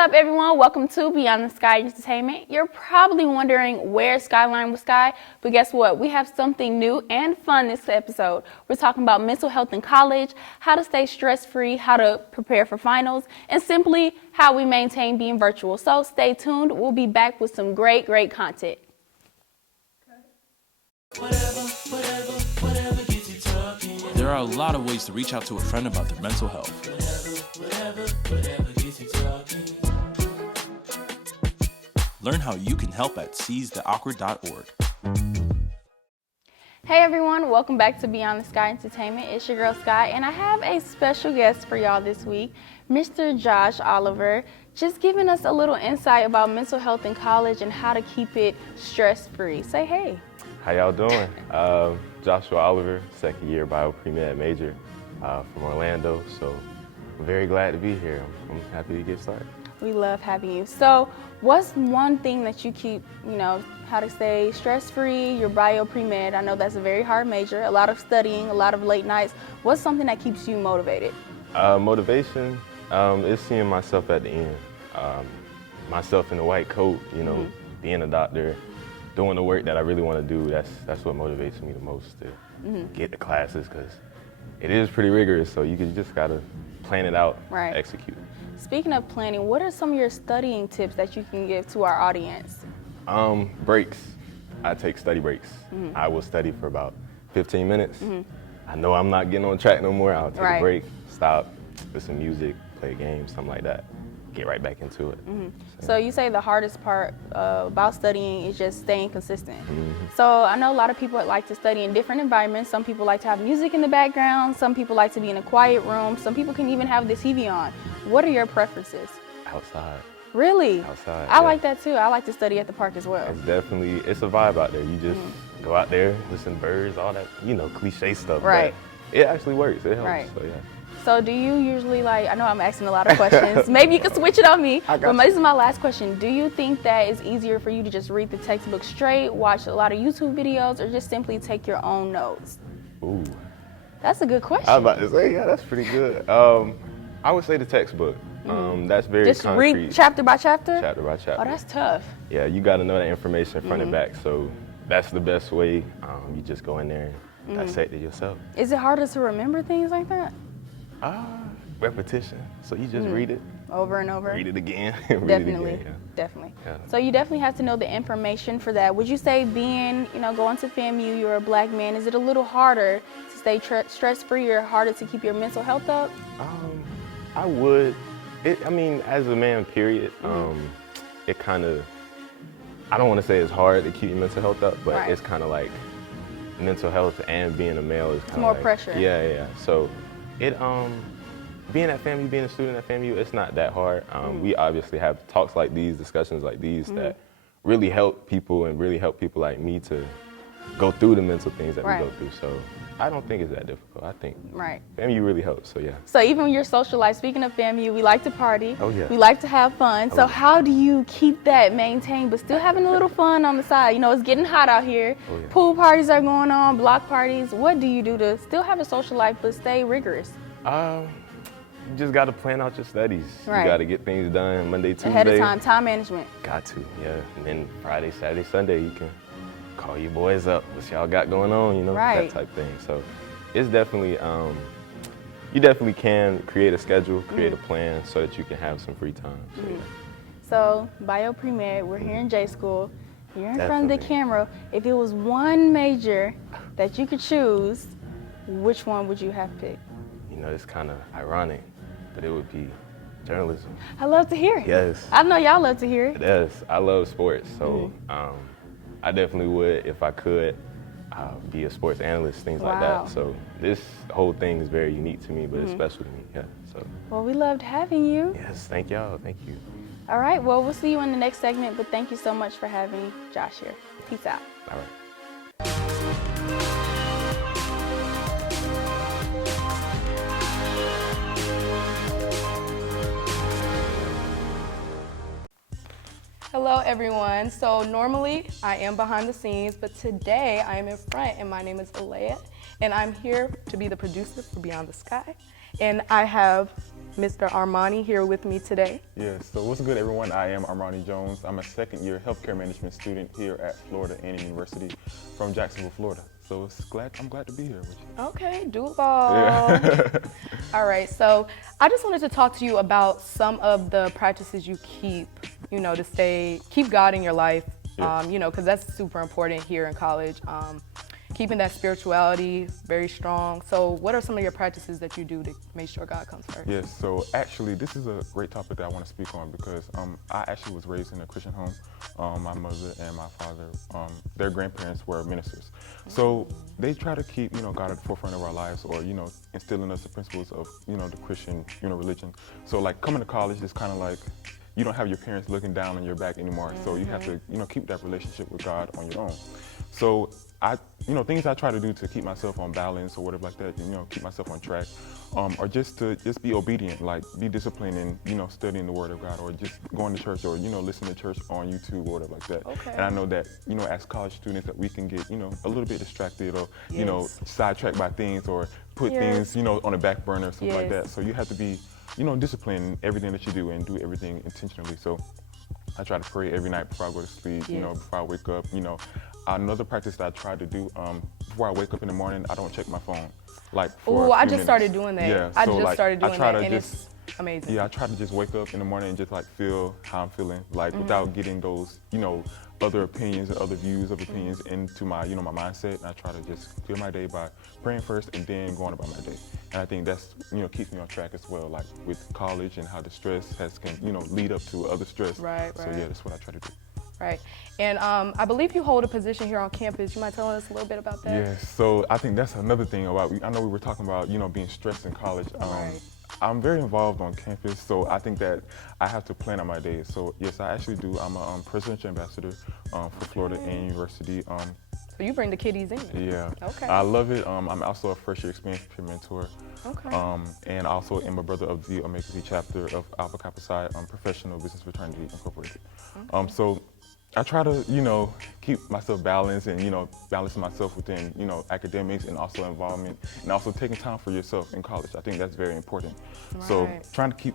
up, everyone? Welcome to Beyond the Sky Entertainment. You're probably wondering where Skyline was Sky, but guess what? We have something new and fun this episode. We're talking about mental health in college, how to stay stress-free, how to prepare for finals, and simply how we maintain being virtual. So stay tuned. We'll be back with some great content. There are a lot of ways to reach out to a friend about their mental health. Learn how you can help at seizetheawkward.org. Hey everyone, welcome back to Beyond the Sky Entertainment. It's your girl Sky, and I have a special guest for y'all this week, Mr. Josh Oliver, just giving us a little insight about mental health in college and how to keep it stress-free. Say hey. How y'all doing? Joshua Oliver, second year bio pre-med major from Orlando. So I'm very glad to be here. I'm happy to get started. We love having you. So what's one thing that you keep, how to stay stress-free, your bio pre-med? I know that's a very hard major, a lot of studying, a lot of late nights. What's something that keeps you motivated? Motivation is seeing myself at the end. Myself in the white coat, being a doctor, doing the work that I really want to do. That's what motivates me the most to get the classes, because it is pretty rigorous, so you just gotta plan it out, right. Execute. Speaking of planning, what are some of your studying tips that you can give to our audience? Breaks. I take study breaks. I will study for about 15 minutes. I know I'm not getting on track no more. I'll take a break, stop, put some music, play a game, something like that. Get right back into it. So you say the hardest part about studying is just staying consistent. So I know a lot of people like to study in different environments. Some people like to have music in the background. Some people like to be in a quiet room. Some people can even have the TV on. What are your preferences? Outside. Really? Outside. I like that too. I like to study at the park as well. It's a vibe out there. You just go out there, listen to birds, all that, cliche stuff. Right. But it actually works. It helps. Right. So yeah. So do you usually I know I'm asking a lot of questions. Maybe you can switch it on me. But this is my last question. Do you think that it's easier for you to just read the textbook straight, watch a lot of YouTube videos, or just simply take your own notes? Ooh. That's a good question. I was about to say, yeah, that's pretty good. I would say the textbook. That's very just concrete. Read chapter by chapter? Chapter by chapter. Oh, that's tough. Yeah, you got to know that information front and back. So that's the best way. You just go in there and dissect it yourself. Is it harder to remember things like that? Repetition. So you just read it. Over and over. Read it again. Definitely. Read it again, Definitely. Yeah. So you definitely have to know the information for that. Would you say going to FAMU, you're a black man, is it a little harder to stay stress-free or harder to keep your mental health up? I would. As a man, period, it kind of, I don't want to say it's hard to keep your mental health up, but it's kind of like mental health and being a male is kind of more pressure. Yeah. So being at FAMU, being a student at FAMU, it's not that hard. We obviously have talks like these, discussions like these that really help people and really help people like me to go through the mental things that we go through. So I don't think it's that difficult. I think FAMU really helps, so yeah. So even your social life, speaking of FAMU, we like to party. Oh yeah. We like to have fun. So how do you keep that maintained but still having a little fun on the side? It's getting hot out here. Oh, yeah. Pool parties are going on, block parties. What do you do to still have a social life but stay rigorous? You just got to plan out your studies. Right. You got to get things done Monday, Tuesday. Ahead of time management. Got to, yeah. And then Friday, Saturday, Sunday, you can call your boys up. What y'all got going on, that type thing. So it's definitely, you definitely can create a schedule, create a plan so that you can have some free time. So, yeah. So bio pre-med, we're here in J School. You're in front of the camera. If it was one major that you could choose, which one would you have picked? It's kind of ironic, but it would be journalism. I love to hear it. Yes. I know y'all love to hear it. Yes, I love sports, so I definitely would, if I could, be a sports analyst, things like that. So this whole thing is very unique to me, but it's special to me, yeah. So. Well, we loved having you. Yes, thank y'all, thank you. All right, well, we'll see you in the next segment, but thank you so much for having Josh here. Peace out. All right. Hello everyone. So normally I am behind the scenes, but today I am in front and my name is Alea and I'm here to be the producer for Beyond the Sky. And I have Mr. Armani here with me today. Yes, so what's good, everyone? I am Armani Jones. I'm a second-year healthcare management student here at Florida A&M University from Jacksonville, Florida. So I'm glad to be here with you. Okay, Duval. All right, so I just wanted to talk to you about some of the practices you keep, to keep God in your life, Yeah. because that's super important here in college. Keeping that spirituality very strong. So what are some of your practices that you do to make sure God comes first? Yes, so actually this is a great topic that I want to speak on because I actually was raised in a Christian home. My mother and my father, their grandparents were ministers. So they try to keep, God at the forefront of our lives or, instill in us the principles of, the Christian, religion. So like coming to college is kind of like, you don't have your parents looking down on your back anymore. So you have to, keep that relationship with God on your own. So things I try to do to keep myself on balance or whatever like that, keep myself on track, or just to be obedient, like be disciplined in, studying the Word of God or just going to church or, listening to church on YouTube or whatever like that. Okay. And I know that, as college students that we can get, a little bit distracted or, Yes. sidetracked by things or put Yes. things, on the back burner or something like Yes. that. So you have to be, disciplined in everything that you do and do everything intentionally. So I try to pray every night before I go to sleep, Yes. before I wake up, Another practice that I try to do before I wake up in the morning, I don't check my phone. Like for Oh, a I few just started minutes. doing that. Yeah, I so just like, started doing I try that, to and just, it's amazing. Yeah, I try to just wake up in the morning and just like feel how I'm feeling, like without getting those, other opinions and other views of opinions into my, my mindset. And I try to just clear my day by praying first and then going about my day. And I think that's, keeps me on track as well, like with college and how the stress can, lead up to other stress. Right, So right. yeah, that's what I try to do. Right. And I believe you hold a position here on campus. You might tell us a little bit about that? Yes, so I think that's another thing about, I know we were talking about, being stressed in college. Right. I'm very involved on campus, so I think that I have to plan out my days. So yes, I actually do. I'm a presidential ambassador for Florida A&M University. So you bring the kiddies in. Yeah, Okay. I love it. I'm also a first year experience peer mentor. Okay. And also am a brother of the Omega Phi chapter of Alpha Kappa Psi Professional Business Fraternity Incorporated. So I try to, keep myself balanced and, balance myself within, academics and also involvement and also taking time for yourself in college. I think that's very important. So Right. trying to keep,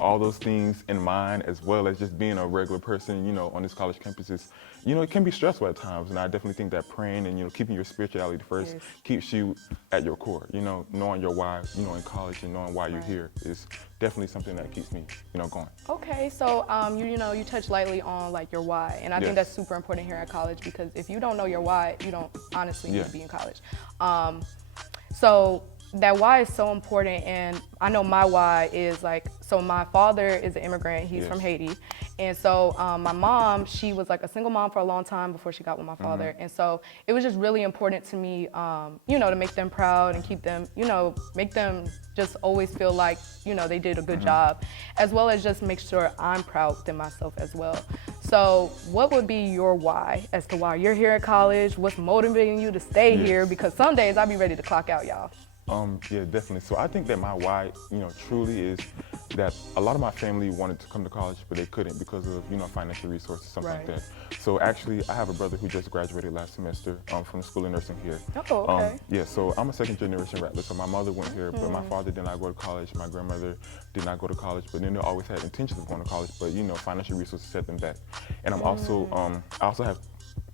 all those things in mind as well as just being a regular person, on this college campus is, it can be stressful at times. And I definitely think that praying and, keeping your spirituality first Yes. keeps you at your core, knowing your why, in college and knowing why you're Right. here is definitely something that keeps me, going. Okay, so you touched lightly on like your why, and I think Yes. that's super important here at college because if you don't know your why, you don't honestly need Yeah. to be in college. So that why is so important, and I know my why is like, so my father is an immigrant, he's Yes. from Haiti, and so my mom, she was like a single mom for a long time before she got with my father, and so it was just really important to me, to make them proud and keep them, make them just always feel like, they did a good job, as well as just make sure I'm proud within myself as well. So what would be your why as to why you're here at college? What's motivating you to stay Yes. here? Because some days I'll be ready to clock out, y'all. Yeah, definitely. So I think that my why, truly is that a lot of my family wanted to come to college, but they couldn't because of, financial resources, something like Right. that. So actually, I have a brother who just graduated last semester from the School of Nursing here. Oh, okay. Yeah, so I'm a second generation Rattler. So my mother went here, but my father did not go to college. My grandmother did not go to college, but then they always had intentions of going to college, but financial resources set them back. And I'm also, I also have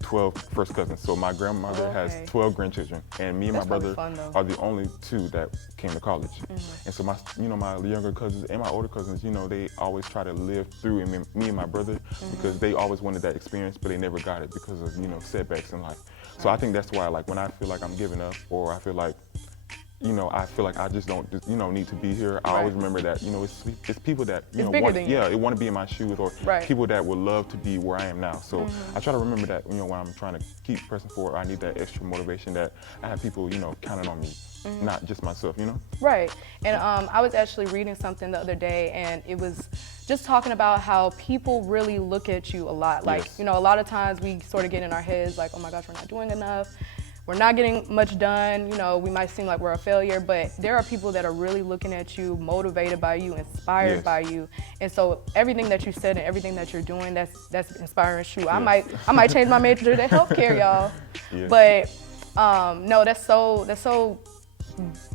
12 first cousins. So my grandmother Okay. has 12 grandchildren, and me and That's my really brother fun, though. are the only two that came to college. And so my, my younger cousins and my older cousins, they always try to live through me and my brother because they always wanted that experience, but they never got it because of, setbacks in life. So I think that's why, like, when I feel like I'm giving up or I feel like I just don't, need to be here. I always Right. remember that, it's people that, It's bigger want, than you. they want to be in my shoes or Right. people that would love to be where I am now. So I try to remember that, when I'm trying to keep pressing forward, I need that extra motivation that I have people, counting on me, not just myself, Right. And I was actually reading something the other day, and it was just talking about how people really look at you a lot. Like, Yes. a lot of times we sort of get in our heads like, oh my gosh, we're not doing enough. We're not getting much done. We might seem like we're a failure, but there are people that are really looking at you, motivated by you, inspired Yes. by you. And so everything that you said and everything that you're doing, that's inspiring. Shoot, I might change my major to healthcare, y'all. Yes. But no, that's so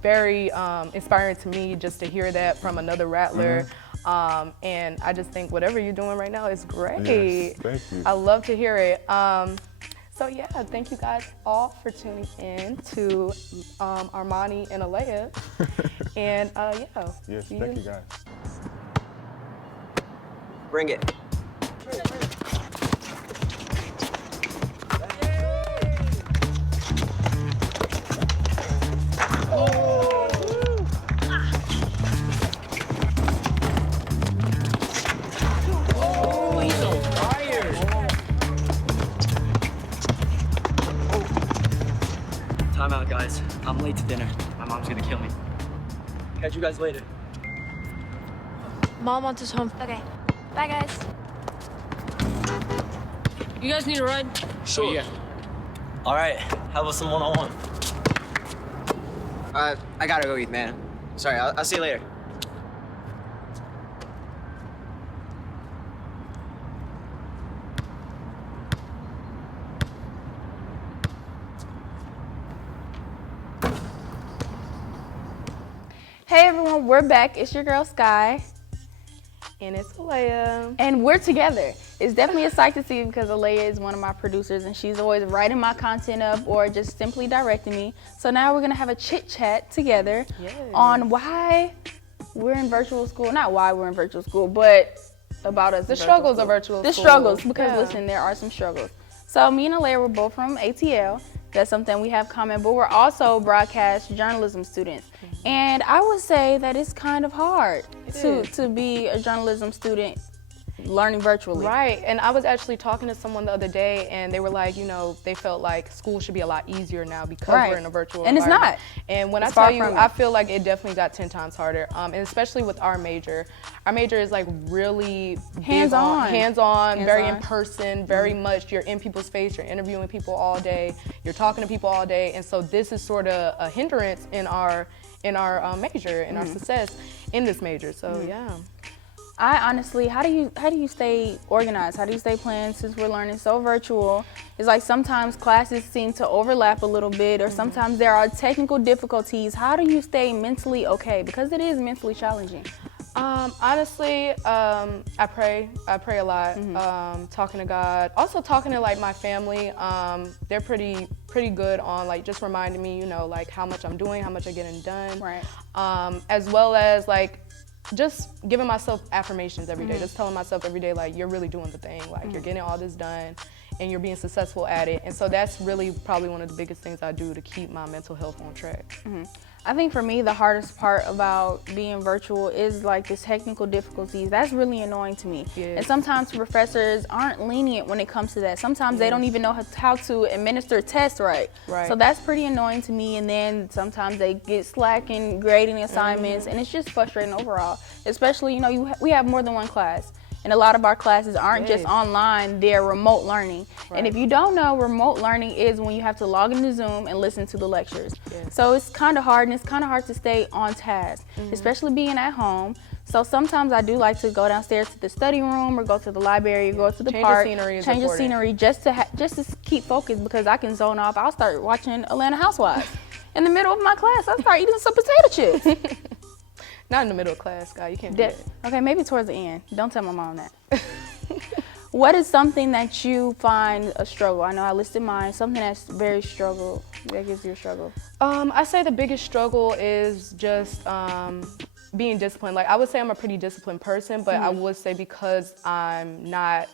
very inspiring to me just to hear that from another rattler. And I just think whatever you're doing right now is great. Yes, thank you. I love to hear it. So yeah, thank you guys all for tuning in to Armani and Alea. And yeah. Yes, see thank you guys. Bring it. Time out, guys. I'm late to dinner. My mom's gonna kill me. Catch you guys later. Mom wants us home. Okay. Bye, guys. You guys need a ride? Sure. Yeah. All right. How about some one-on-one? I gotta go eat, man. Sorry. I'll see you later. Hey everyone, we're back. It's your girl Sky, And it's Alea. and we're together. It's definitely a sight to see because Alea is one of my producers, and she's always writing my content up or just simply directing me. So now we're gonna have a chit chat together on why we're in virtual school. Not why we're in virtual school, but about us. The struggles of virtual The school. struggles, because Yeah. listen, there are some struggles. So me and Alea were both from ATL. That's something we have common, but we're also broadcast journalism students. And I would say that it's kind of hard to be a journalism student learning virtually. Right, and I was actually talking to someone the other day, and they were like, you know, they felt like school should be a lot easier now because we're in a virtual And it's environment. not. And when It's I tell far you, from it. I feel like it definitely got 10 times harder, and especially with our major. Our major is like really big Hands-on. hands-on, very in Hands-on. person, very much you're in people's face, you're interviewing people all day, you're talking to people all day, and so this is sort of a hindrance in our major, in our success in this major. So yeah. I honestly, how do you stay organized? How do you stay planned since we're learning so virtual? It's like sometimes classes seem to overlap a little bit, or sometimes there are technical difficulties. How do you stay mentally okay? Because it is mentally challenging. Honestly, I pray a lot, talking to God, also talking to like my family. They're pretty good on like just reminding me, you know, like how much I'm doing, how much I'm getting done. Right. As well as like just giving myself affirmations every day, just telling myself every day, like, you're really doing the thing, like you're getting all this done and you're being successful at it. And so that's really probably one of the biggest things I do to keep my mental health on track. I think for me, the hardest part about being virtual is like the technical difficulties. That's really annoying to me. Yes. And sometimes professors aren't lenient when it comes to that. Sometimes they don't even know how to administer tests right. Right. So that's pretty annoying to me. And then sometimes they get slack in grading assignments, and it's just frustrating overall. Especially, you know, we have more than one class. And a lot of our classes aren't just online, they're remote learning. And if you don't know, remote learning is when you have to log into Zoom and listen to the lectures. So it's kind of hard, and it's kind of hard to stay on task, especially being at home. So sometimes I do like to go downstairs to the study room or go to the library or go to the Change of park. scenery is change the important. scenery just to keep focused, because I can zone off. I'll start watching Atlanta Housewives. In the middle of my class, I'll start eating some potato chips. Not in the middle of class, guy. You can't do that. Okay, maybe towards the end. Don't tell my mom that. What is something that you find a struggle? I know I listed mine. Something that's very struggle, that gives you a struggle. I say the biggest struggle is just being disciplined. Like, I would say I'm a pretty disciplined person, but I would say because I'm not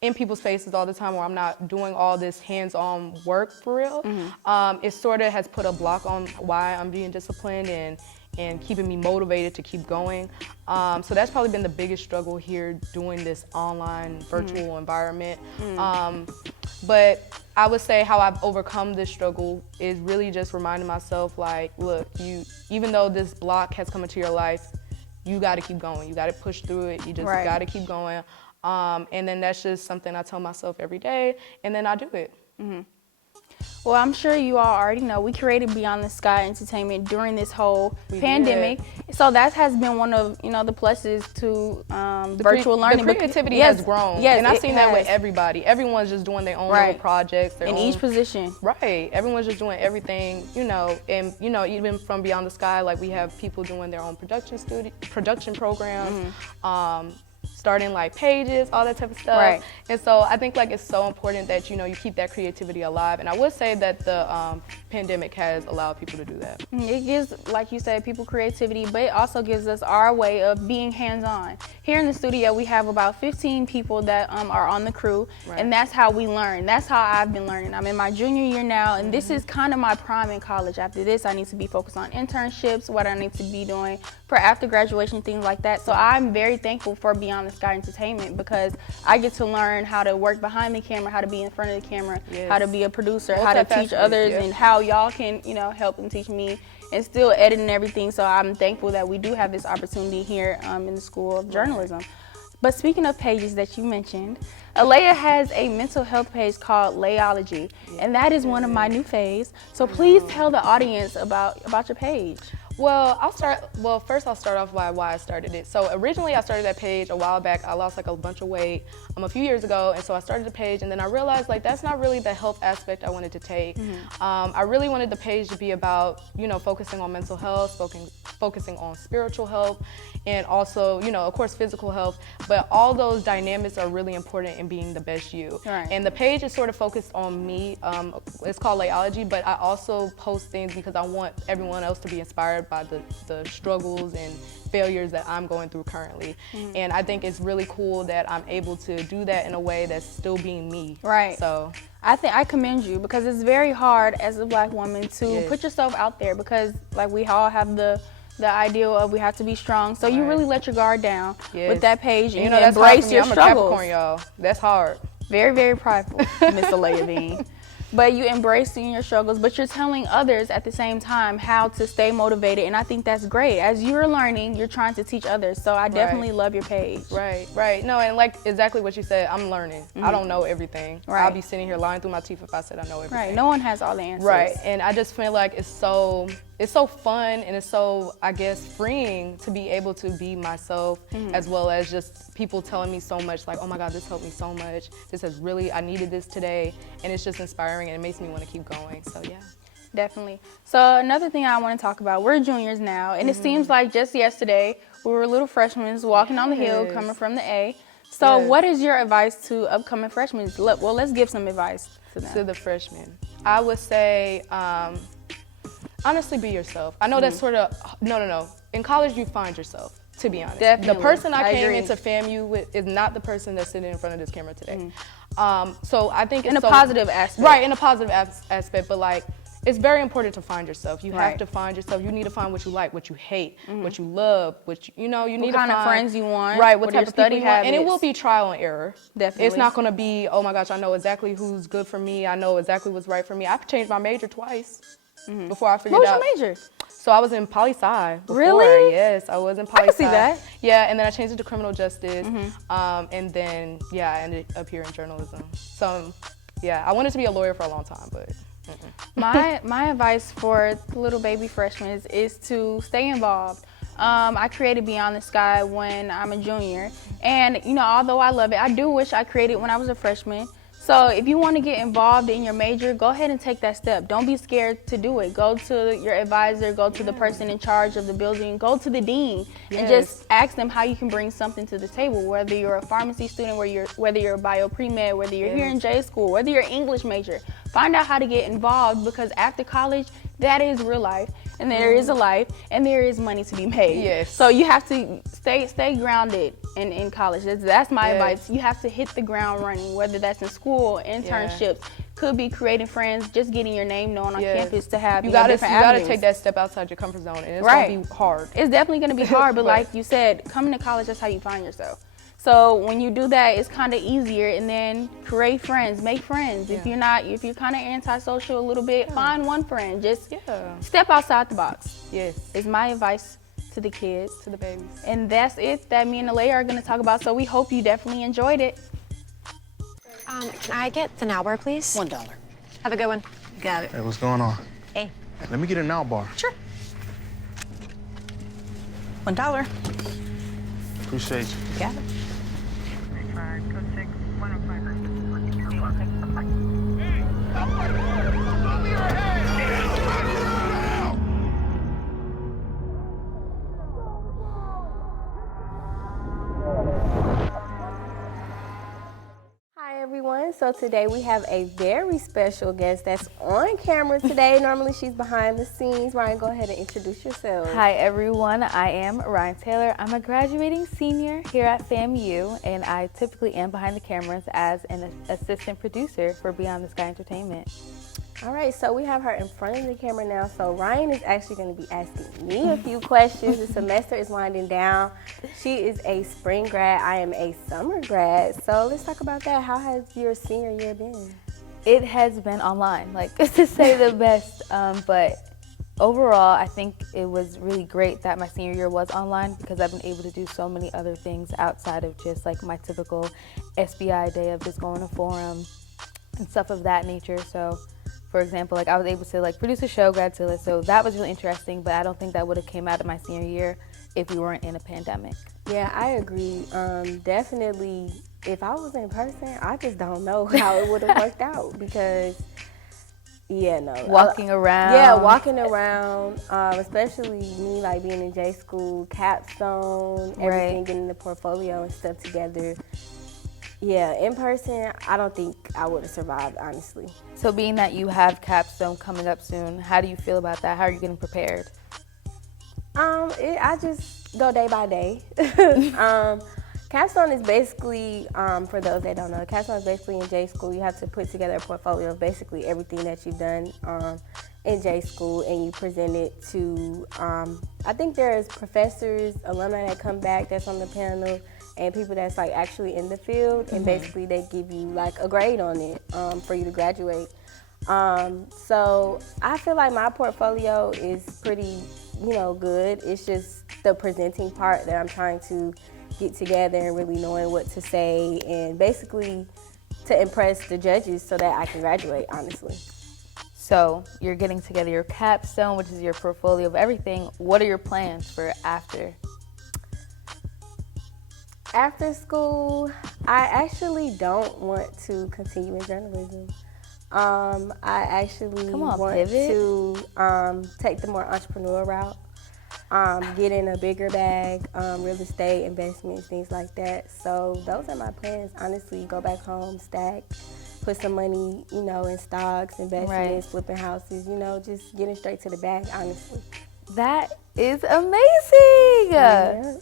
in people's faces all the time, or I'm not doing all this hands-on work for real, it sort of has put a block on why I'm being disciplined and keeping me motivated to keep going. So that's probably been the biggest struggle here doing this online virtual environment. But I would say how I've overcome this struggle is really just reminding myself, like, look, even though this block has come into your life, you gotta keep going. You gotta push through it. You just gotta keep going. And then that's just something I tell myself every day, and then I do it. Well, I'm sure you all already know we created Beyond the Sky Entertainment during this whole pandemic. So that has been one of the pluses to virtual learning. The creativity has grown. Yes, and I've seen that with everybody. Everyone's just doing their own little projects. In each position. Right. Everyone's just doing everything, and even from Beyond the Sky, like we have people doing their own production programs. Starting like pages, all that type of stuff. Right. And so I think like it's so important that you keep that creativity alive. And I would say that the pandemic has allowed people to do that. It gives, like you said, people creativity, but it also gives us our way of being hands-on. Here in the studio, we have about 15 people that are on the crew, and that's how we learn. That's how I've been learning. I'm in my junior year now, and this is kind of my prime in college. After this, I need to be focused on internships, what I need to be doing for after graduation, things like that. So I'm very thankful for Beyond the Sky Entertainment because I get to learn how to work behind the camera, how to be in front of the camera, how to be a producer, how to teach others, and how y'all can, help and teach me, and still editing everything. So I'm thankful that we do have this opportunity here in the School of Journalism. But speaking of pages that you mentioned, Alea has a mental health page called Layology, and that is one of my new faves. So please tell the audience about your page. Well, first I'll start off by why I started it. So originally I started that page a while back. I lost like a bunch of weight a few years ago, and so I started the page, and then I realized like that's not really the health aspect I wanted to take. I really wanted the page to be about, focusing on mental health, focusing on spiritual health, and also, of course, physical health. But all those dynamics are really important in being the best you. Right. And the page is sort of focused on me. It's called Layology, but I also post things because I want everyone else to be inspired by the struggles and failures that I'm going through currently. And I think it's really cool that I'm able to do that in a way that's still being me. Right. So I think I commend you because it's very hard as a Black woman to put yourself out there because like we all have the ideal of we have to be strong. So you really let your guard down with that page and that's embrace your I'm struggles. A Capricorn, y'all. That's hard. Very, very prideful, Miss Alea Bean. But you embracing your struggles, but you're telling others at the same time how to stay motivated, and I think that's great. As you're learning, you're trying to teach others, so I definitely love your page. Right. No, and like exactly what you said, I'm learning. I don't know everything. I'll be sitting here lying through my teeth if I said I know everything. Right, no one has all the answers. Right, and I just feel like it's so fun and it's so, I guess, freeing to be able to be myself, as well as just people telling me so much, like, oh my God, this helped me so much. This has really, I needed this today, and it's just inspiring and it makes me want to keep going, so yeah. Definitely. So another thing I want to talk about, we're juniors now, and it seems like just yesterday we were little freshmen walking on the hill coming from the A. So what is your advice to upcoming freshmen? Well, let's give some advice to them. To the freshmen. I would say, honestly, be yourself. I know that's sort of, no. In college, you find yourself, to be honest. Definitely. The person I came agree. into FAMU with is not the person that's sitting in front of this camera today. So I think it's in a positive aspect. Right, in a positive aspect, but like, it's very important to find yourself. You have to find yourself. You need to find what you like, what you hate, what you love, you need to find what kind of friends you want. Right, what type your of people study you want. habits. And it will be trial and error. Definitely. It's not going to be, oh my gosh, I know exactly who's good for me. I know exactly what's right for me. I've changed my major twice before I figured out. What was your major? So I was in poli-sci before. Really? Yes, I was in poli-sci. I can see that. Yeah, and then I changed it to criminal justice. And then, I ended up here in journalism. So, I wanted to be a lawyer for a long time, but... My advice for little baby freshmen is to stay involved. I created Beyond the Sky when I'm a junior, and although I love it, I do wish I created when I was a freshman. So if you want to get involved in your major, go ahead and take that step. Don't be scared to do it. Go to your advisor, go to the person in charge of the building, go to the dean, and just ask them how you can bring something to the table, whether you're a pharmacy student, whether you're a bio pre-med, whether you're here in J school, whether you're English major. Find out how to get involved, because after college, that is real life, and there is a life, and there is money to be made. Yes. So you have to stay grounded in college. That's my advice. You have to hit the ground running, whether that's in school, internships, could be creating friends, just getting your name known on campus to have different avenues. Take that step outside your comfort zone, and it's going to be hard. It's definitely going to be hard, but like you said, coming to college, that's how you find yourself. So when you do that, it's kind of easier, and then create friends, make friends. If you're kind of antisocial a little bit, find one friend. Just step outside the box. Yes. Is my advice to the kids. To the babies. And that's it that me and Alea are going to talk about. So we hope you definitely enjoyed it. Can I get the hour, please? $1. Have a good one. Got it. Hey, what's going on? Hey. Let me get an out bar. Sure. $1. Appreciate you. Got it. Hi everyone, so today we have a very special guest that's on camera today. Normally she's behind the scenes. Ryan, go ahead and introduce yourself. Hi everyone, I am Ryan Taylor. I'm a graduating senior here at FAMU, and I typically am behind the cameras as an assistant producer for Beyond the Sky Entertainment. All right, so we have her in front of the camera now. So Ryan is actually going to be asking me a few questions. The semester is winding down. She is a spring grad. I am a summer grad. So let's talk about that. How has your senior year been? It has been online, like to say the best, but overall I think it was really great that my senior year was online because I've been able to do so many other things outside of just like my typical SBI day of just going to forum and stuff of that nature. So for example, like I was able to like produce a show, Gradzilla, so that was really interesting, but I don't think that would have came out of my senior year if we weren't in a pandemic. Yeah, I agree. Definitely, if I was in person, I just don't know how it would have worked out because, yeah, no. Walking around. Yeah, walking around, especially me like being in J school, capstone, everything, getting the portfolio and stuff together. Yeah, in person, I don't think I would have survived, honestly. So being that you have capstone coming up soon, how do you feel about that? How are you getting prepared? I just go day by day. Capstone is basically, for those that don't know, capstone is basically in J school. You have to put together a portfolio of basically everything that you've done in J school, and you present it to, I think there's professors, alumni that come back that's on the panel, and people that's like actually in the field, and basically they give you like a grade on it for you to graduate. So I feel like my portfolio is pretty, good. It's just the presenting part that I'm trying to get together and really knowing what to say and basically to impress the judges so that I can graduate, honestly. So you're getting together your capstone, which is your portfolio of everything. What are your plans for after? After school, I actually don't want to continue in journalism. I actually want to take the more entrepreneurial route, get in a bigger bag, real estate, investments, things like that. So those are my plans, honestly. Go back home, stack, put some money, in stocks, investments, flipping houses, just getting straight to the bag, honestly. That is amazing! Yeah.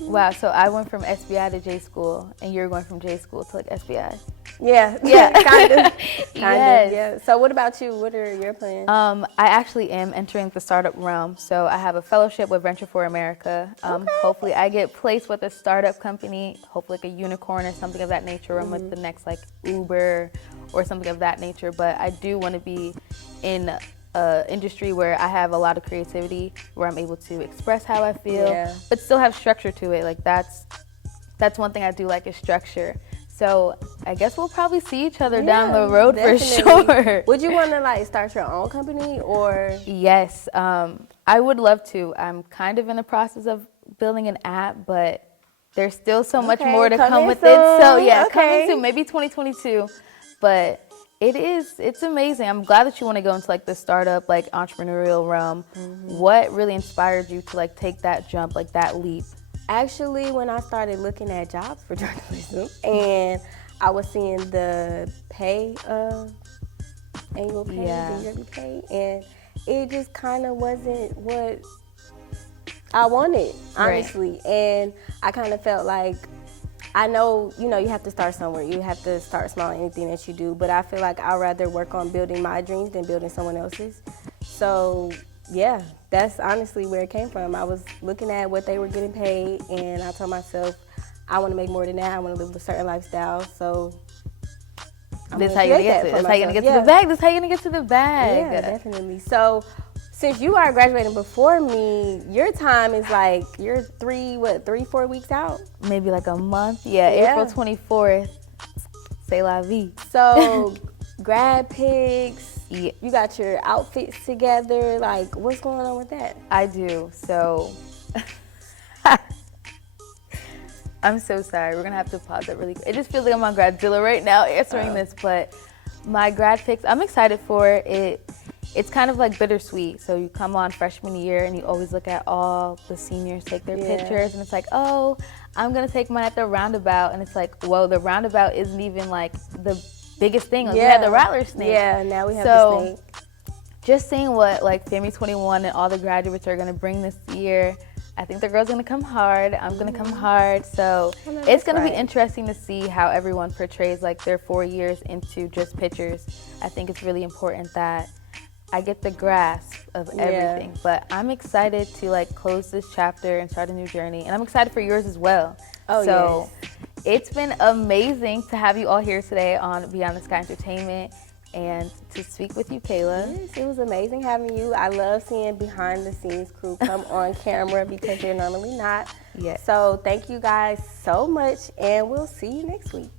Wow, so I went from SBI to J school, and you're going from J school to like SBI. Yeah, kind of. Yeah. So what about you? What are your plans? I actually am entering the startup realm. So I have a fellowship with Venture for America. Hopefully I get placed with a startup company, hopefully like a unicorn or something of that nature, or I'm with the next like Uber or something of that nature. But I do want to be in industry where I have a lot of creativity, where I'm able to express how I feel, but still have structure to it. Like that's one thing I do like is structure. So I guess we'll probably see each other down the road for sure. Would you want to like start your own company or? Yes, I would love to. I'm kind of in the process of building an app, but there's still so much more to come with it. So yeah, coming soon, maybe 2022, but it's amazing. I'm glad that you want to go into like the startup, like entrepreneurial realm. What really inspired you to like take that jump, like that leap? Actually, when I started looking at jobs for journalism and I was seeing the pay, annual pay, the yearly pay, and it just kind of wasn't what I wanted, honestly. And I kind of felt like, I know, you have to start somewhere. You have to start small in anything that you do, but I feel like I'd rather work on building my dreams than building someone else's. So, yeah, that's honestly where it came from. I was looking at what they were getting paid, and I told myself, I want to make more than that. I want to live a certain lifestyle, so this is how you're going to get to it. This is how you're going to get to the bag. This is how you're going to get to the bag. Yeah, definitely. So, since you are graduating before me, your time is like, you're 3-4 weeks out? Maybe like a month. Yeah, April 24th. C'est la vie. So, grad pics, Yeah, You got your outfits together. Like, what's going on with that? I do. So I'm so sorry. We're gonna have to pause it really quick. It just feels like I'm on Gradzilla right now answering this, but my grad pics, I'm excited for it. It's kind of like bittersweet. So you come on freshman year and you always look at all the seniors take their pictures, and it's like, oh, I'm gonna take mine at the roundabout, and it's like, whoa, the roundabout isn't even like the biggest thing. Like, we had the Rattler snake. Yeah, now we have the snake. Just seeing what like Family 21 and all the graduates are gonna bring this year, I think the girl's gonna come hard. I'm gonna come hard. So it's gonna be interesting to see how everyone portrays like their 4 years into just pictures. I think it's really important that I get the grasp of everything. But I'm excited to like close this chapter and start a new journey. And I'm excited for yours as well. Oh, so it's been amazing to have you all here today on Beyond the Sky Entertainment and to speak with you, Kayla. Yes, it was amazing having you. I love seeing behind the scenes crew come on camera because they're normally not. Yes. So thank you guys so much, and we'll see you next week.